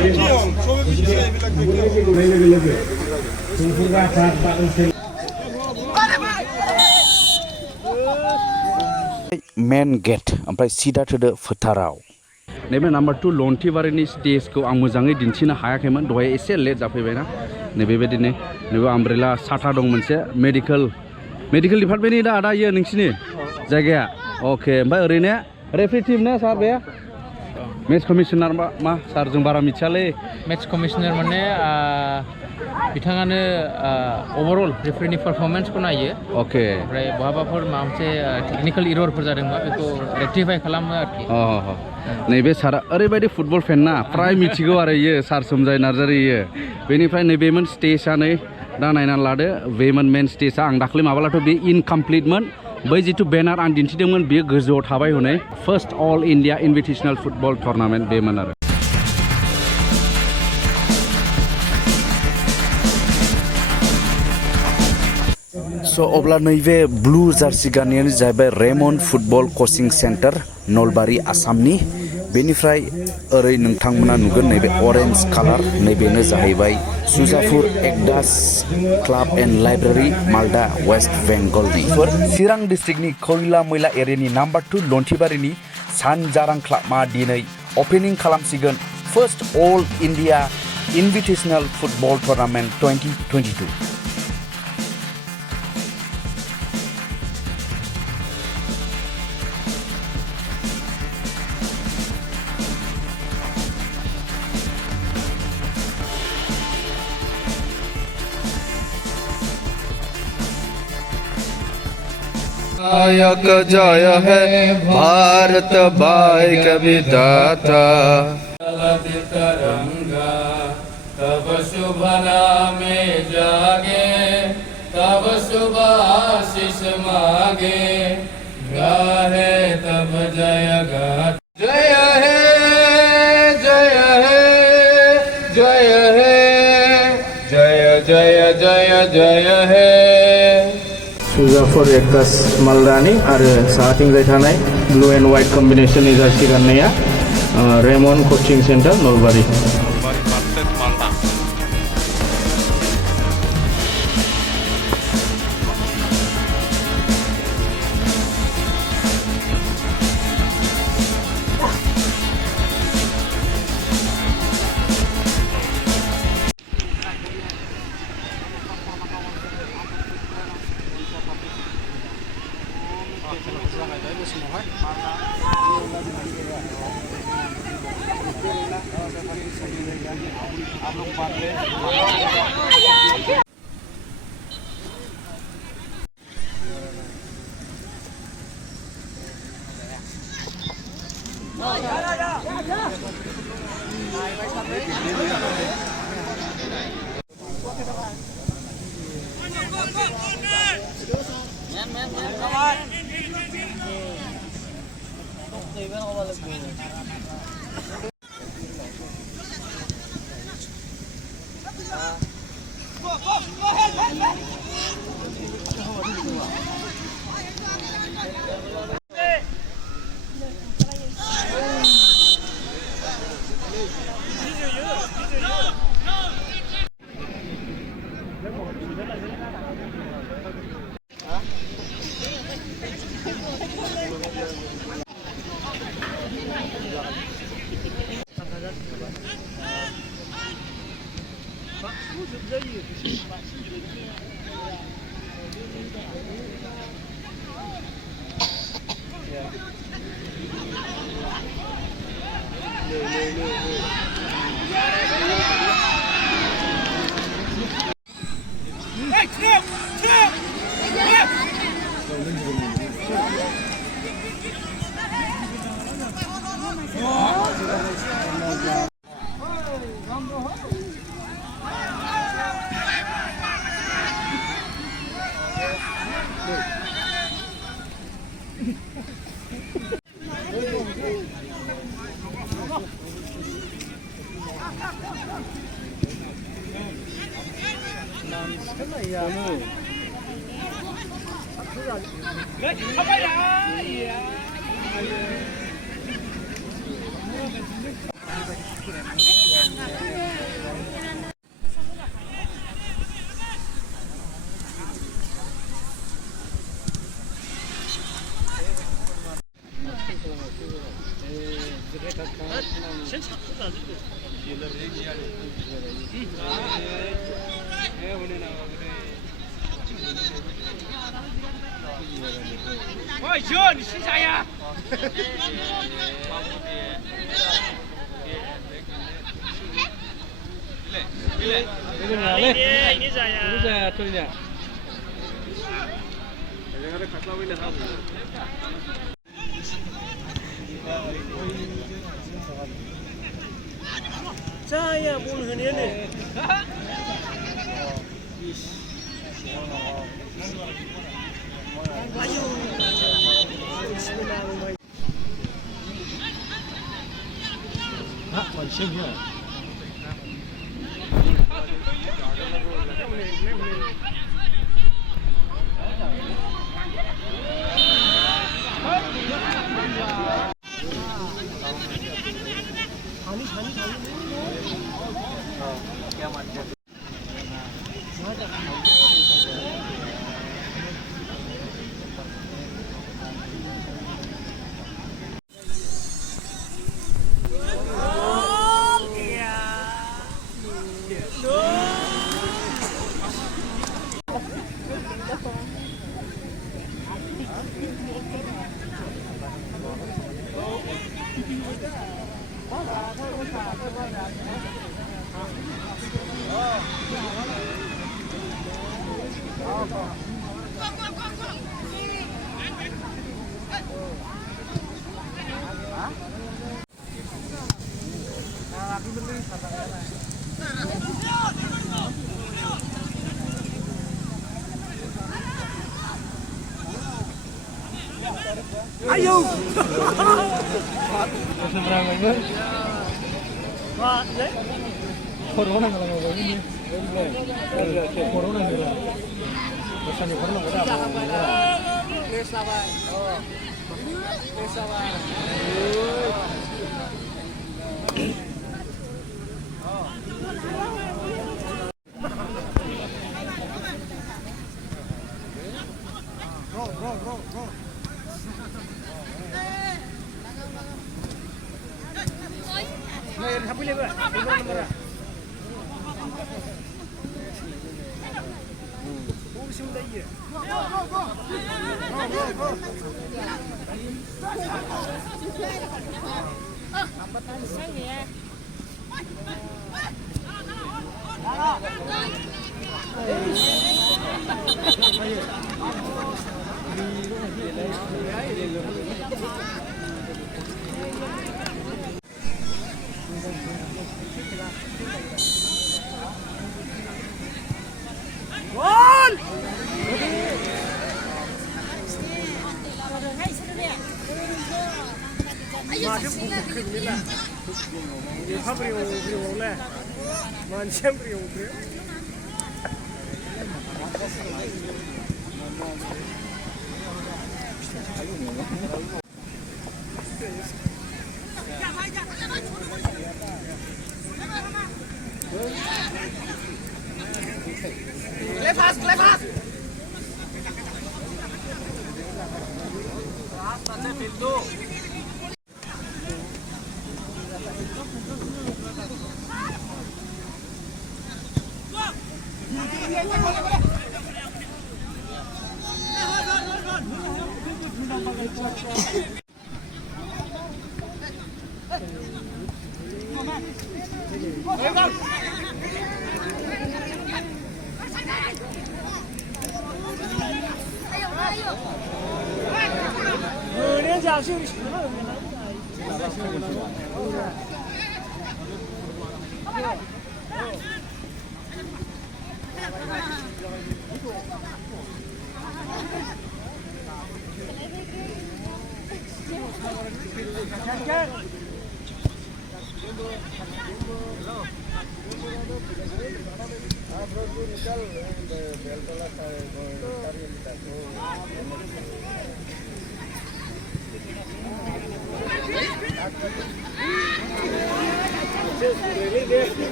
Main gate ओमफ्राय सिदा थोदो फोथाराव नैबे नाम्बार 2 लन्थिबारिनि स्टेजखौ आं मोजाङै दिन्थिनो हायाखैमोन दहाय एसे लेट जाफैबायना नैबेबायदिनो नैबे आमब्रेला साथा दं मोनसे मेडिकेल डिपार्टमेन्टनि दा आदा इयो नोंसिनि जायगाया अके ओमफ्राय ओरैनो रेफ्रि टीम ना सार बे मेच कमिशनार मा सार जों बारा मिथियालै मेच कमिशनार माने बिथाङानो ओवरअल रेफ्रिनि पारफरमेन्सखौ नायो अके ओमफ्राय बहाबाफोर माबा मोनसे टेकनिकेल इररफोर जादोंबा बेखौ रेक्टिफाइ खालामो आरोखि नैबे सारा ओरैबायदि फुटबल फेन ना फ्राय मिथिगौ आरो इयो सार सोमजाय नार्जारि इयो बेनिफ्राय नैबेमोन स्टेजआ नै दा नायनानै लादो बेमोन मेन स्टेजआ आं दाख्लै माबालाथ' बे इनकमप्लिटमोन बै जिथु बेनार आं दिन्थिदोंमोन बेयो गोजौआव थाबाय हनै first all India invitational football tournament बेमोन आरो स' अब्ला नैबे ब्लु जार्सि गाननायानो जाहैबाय Raymond football coaching centre Nalbari आसामनि बेनिफ्राय ओरै नोंथांमोना नुगोन नैबे अरेन्ज कालार नैबेनो जाहैबाय Sujapur Ekdas club and library Malda west बेंगलनि चिरां डिस्ट्रिक्टनि खैला मैला एरियानि नाम्बार 2 लन्थिबारिनि सानजारां क्लाबआ दिनै अपेनिं खालामसिगोन first all India invitational football tournament 2022 नायक जय है भारत भाई कविदाता तरंगा तब शुभ नामे जागे तब शुभ आशीष मागे गाहे तब जय गाथा जय है जय है जय है जय जय जय जय है सुजाफुर एकदास मालदानि आरो साहाथिंजाय थानाय ब्लु एन्ड व्हाइट कम्बिनेशननि जार्सि गाननाया रेमन्ड कचिं centre Nalbari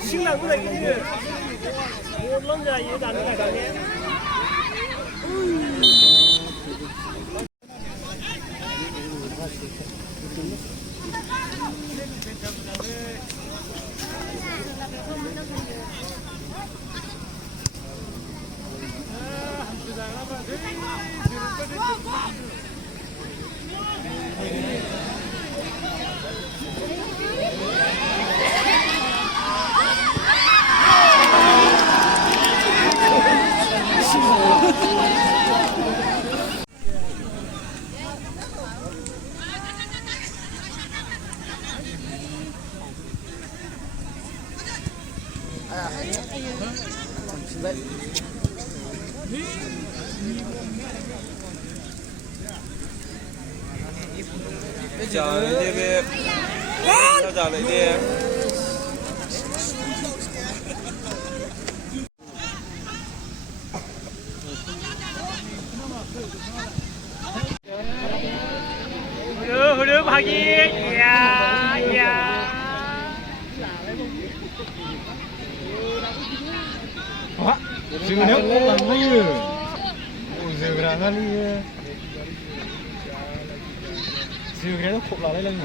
신랑보다 이게 남자 이해도 안 되나 chào lại đi chào lại đi 흐름 하기 야 Sừng nước cũng bằng như sừng ra ngay sừng cái nó khục lại lên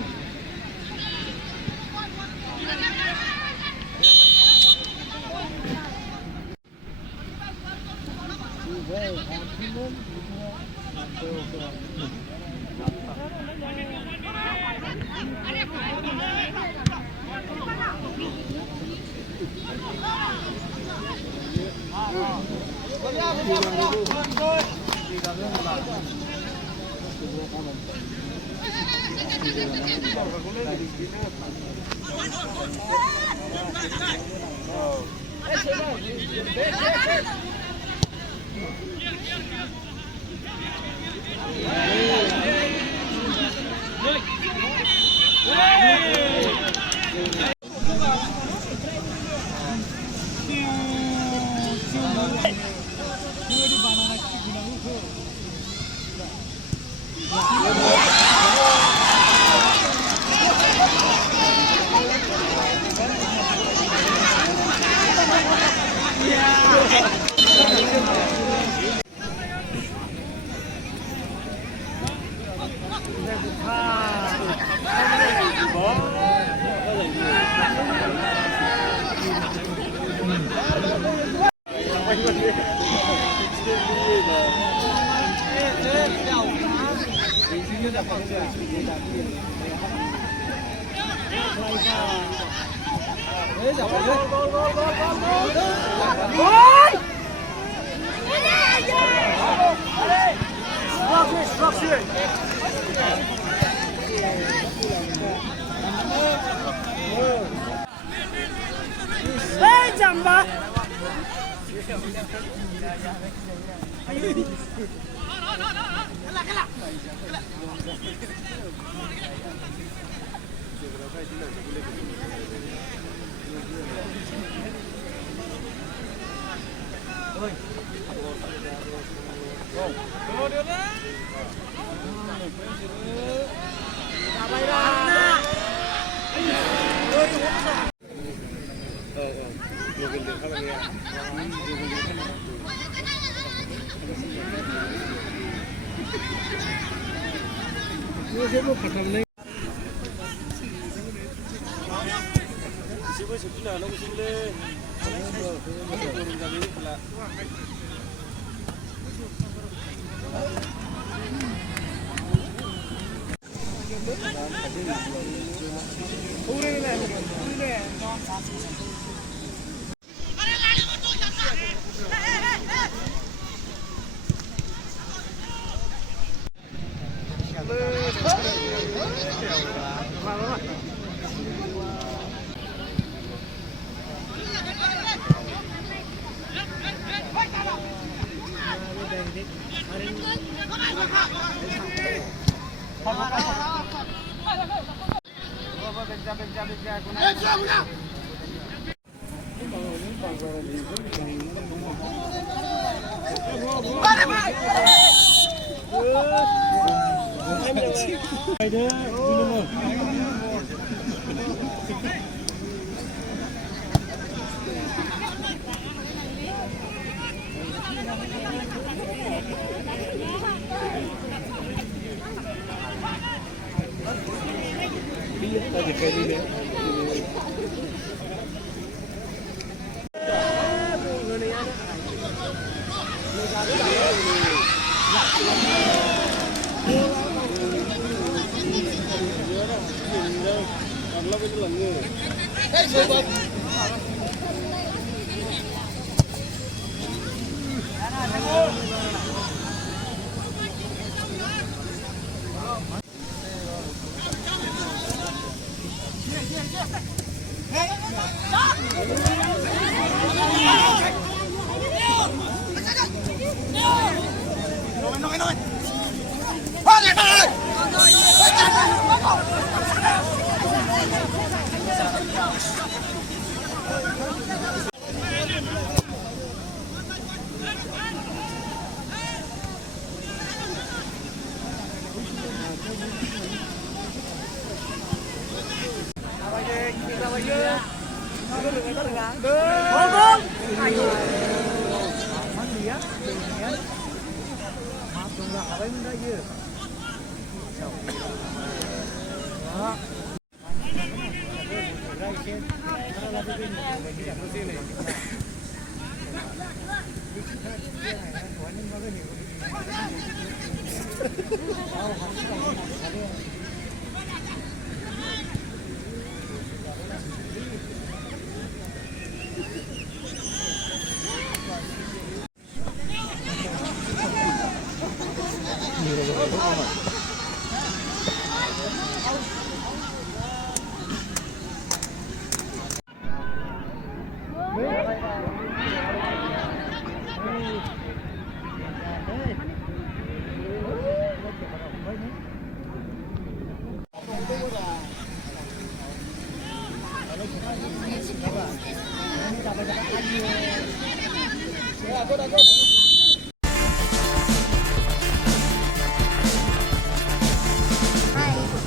잠바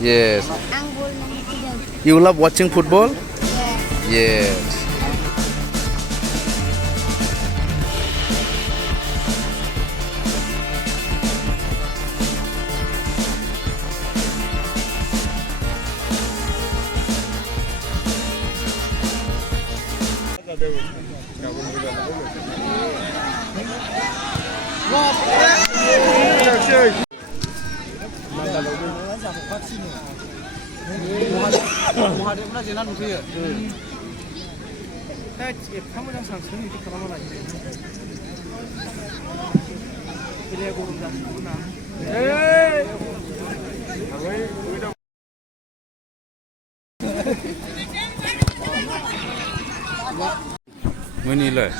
Yes. Anggul nomor 3. You love watching football? Yeah. Yes. Menilai.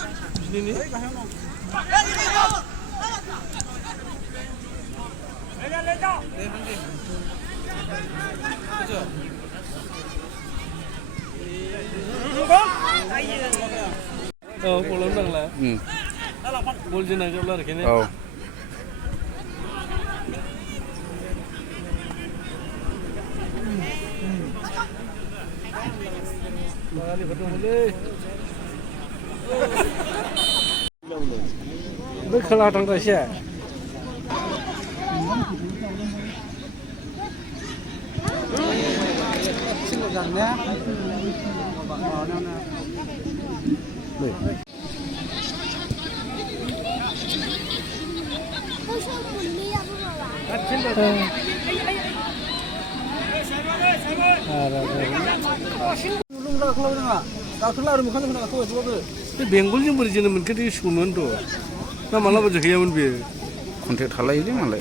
bolong dang lah. Bol jenaka lah kene. Oh. Balik betul boleh. Bekal atang tasya. Benggol yang berjenis mungkin di Sunan tu. Nama malah baca kaya pun biar. Kontak halai ini malah.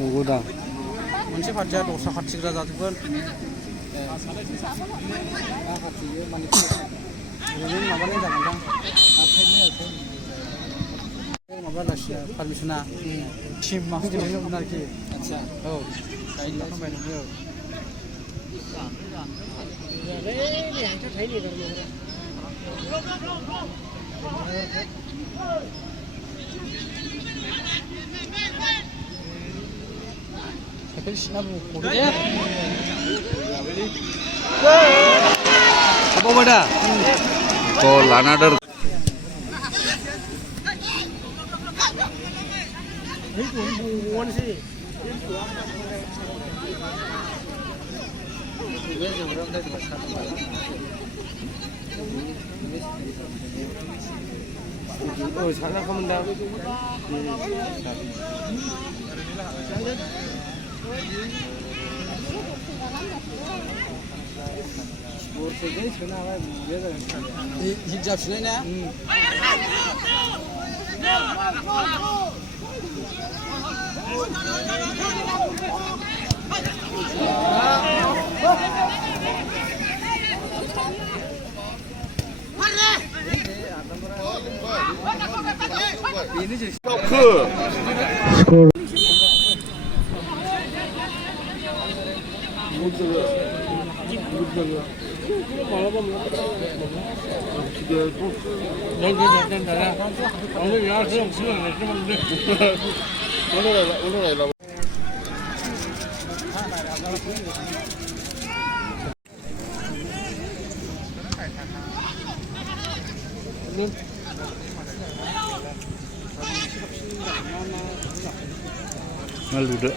Tunggu dah. मोनसे पार्टिया दस्रा पार्टिग्रा जाजोबगोन माबानाय जागोनदां माबा Lakhia पारमिसना Tim मा होजोबनायमोन आरोखि आदसा औ गाइड लाखांबाय नोङो साइकेल सिनाबो खौदो दे हाबावबाय दा Call another. sana komanda. हिट जाफिननाय ना Malu deh.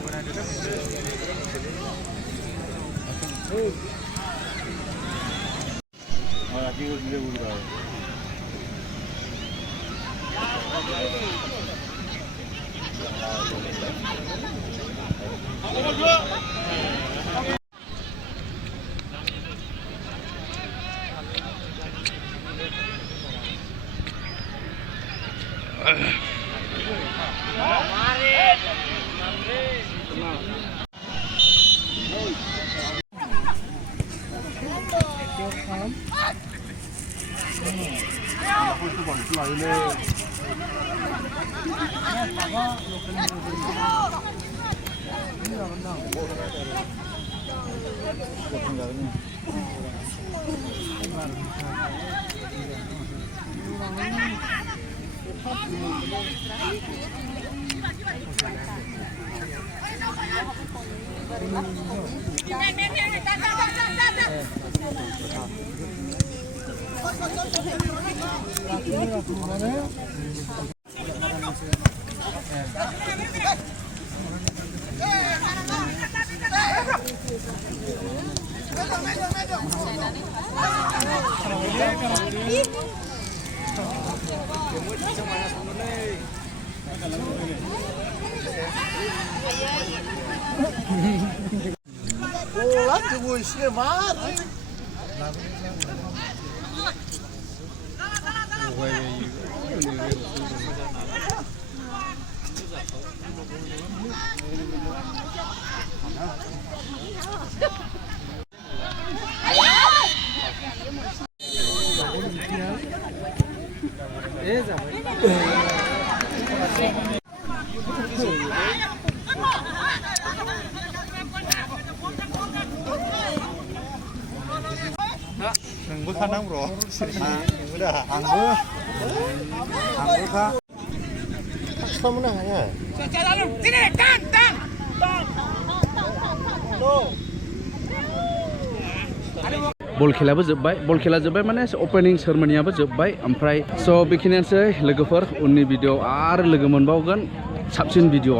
नोंबो खानांग र' नोंबो दा आंबो खा खालामनो हाया बल खेलाबो जोब्बाय बल खेला जोब्बाय माने ओपनिं सेरेमनियाबो जोब्बाय ओमफ्राय स' बेखिनियानोसै लोगोफोर उननि भिडिअ आरो लोगो मोनबावगोन साबसिन भिडिअ